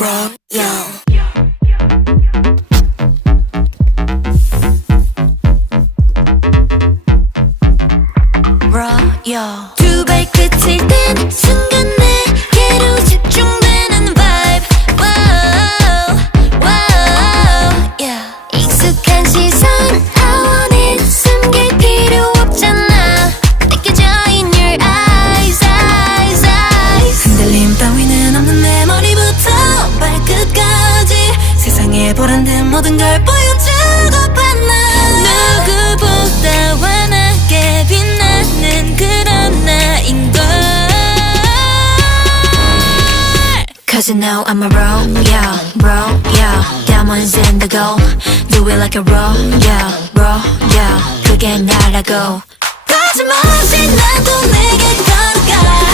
royal. royal. 두 발끝을 댄 순간 내게로 집중되는 vibe. Wow, wow, yeah. 익숙한 시선 I want it. 숨길 필요 없잖아. 느껴져 in your eyes, eyes, eyes. 흔들림 따위는 없는 내 머리부터 발끝까지 세상에 보란 듯 모든 걸 보여주고 봤나. 누구보다 환하게 빛나는 그런 나인걸. Cause you know I'm a royal, royal. Diamonds in the gold. Do it like a royal, royal. 그게 나라고. 거짓말없이 나도 내게 걸어가.